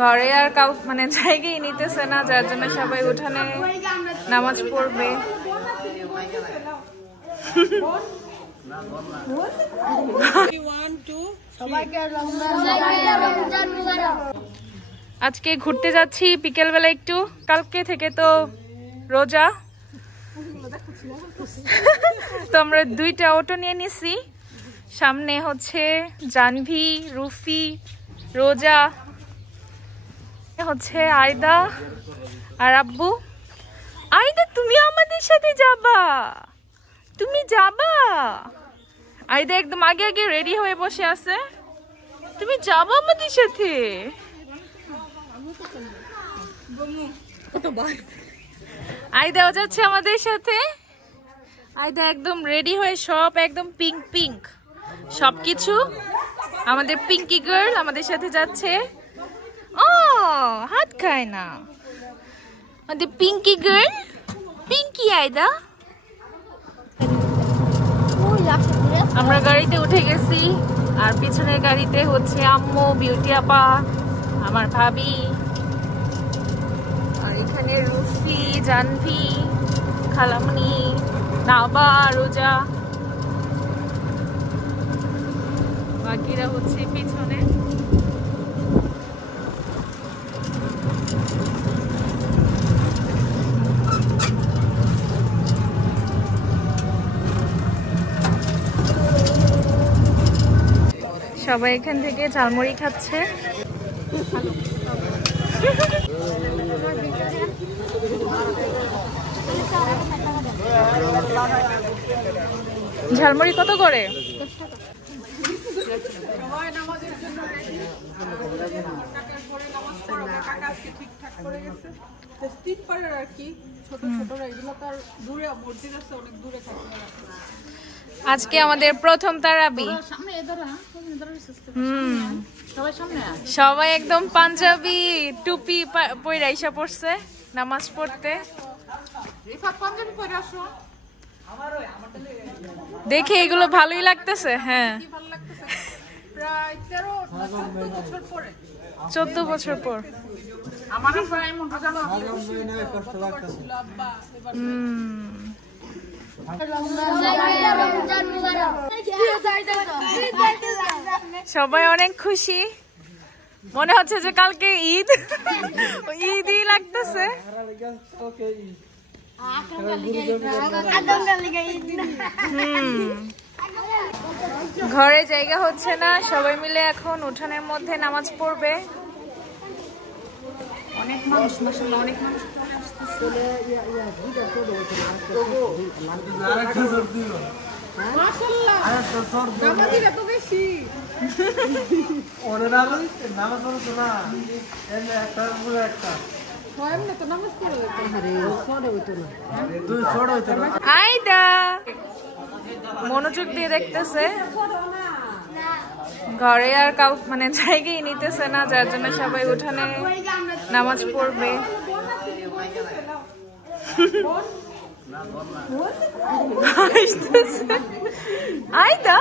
ঘরে আর কাউ মানে জায়গায় নিতেছে না, যার জন্য সবাই উঠানে নামাজ পড়বে। আজকে ঘুরতে যাচ্ছি বিকেল বেলা একটু, কালকে থেকে তো রোজা। তো আমরা 2টা অটো নিয়ে নিছি, সামনে হচ্ছে জানভি, রুফি, রোজা, হচ্ছে আয়দা আর আব্বু। আয়দা তুমি আমাদের সাথে যাবা? তুমি যাবা? আয়দা একদম আগে আগে রেডি হয়ে বসে আছে। তুমি যাবা আমাদের সাথে? আয়দাও যাচ্ছে আমাদের সাথে। আয়দা একদম রেডি হয়ে সব একদম পিঙ্ক পিঙ্ক সবকিছু। আমাদের পিঙ্কি গার্ল আমাদের সাথে যাচ্ছে। ও হাত খায় না আমাদের পিঙ্কি গার্ল, পিঙ্কি আয়দা। আমরা গাড়িতে উঠে গেছি, আর পিছনের গাড়িতে হচ্ছে আম্মু, বিউটি আপা, আমার ভাবি, আর এখানে রুফি, জানভি, খালামনি, নাবা, রোজা, বাকিরা হচ্ছে পিছনে। সবাই এখান থেকে ঝালমুড়ি খাচ্ছে। ঝালমুড়ি কত করে? আজকে আমাদের প্রথম তারাবি। সবাই একদম পাঞ্জাবি টুপি পরে আইসা পড়ছে নামাজ পড়তে। দেখে এগুলো ভালোই লাগতেছে। হ্যাঁ, 14 বছর পর। সবাই অনেক খুশি, মনে হচ্ছে যে কালকে ঈদ, ঈদই লাগতেছে। ঘরে জায়গা হচ্ছে না, সবাই মিলে এখন উঠানের মধ্যে নামাজ পড়বে। অনেক মানুষ, মাশাআল্লাহ অনেক মানুষ চলে আসছে। মাশাআল্লাহ নামাজি এত বেশি। ওরে নামাজ পড়ছো না, এনে একটা পুরো একটা হয় তো নামাজ পড়ে যেতে। আরে ছড়ে হইতো না, তুই ছড় হইতো না। আয়দা মনোযোগ দিয়ে দেখতেছে, ঘরে আর কাউ মানে জায়গায় নিতেছে না, যার জন্য সবাই উঠানে নামাজ পড়বে। আয়দা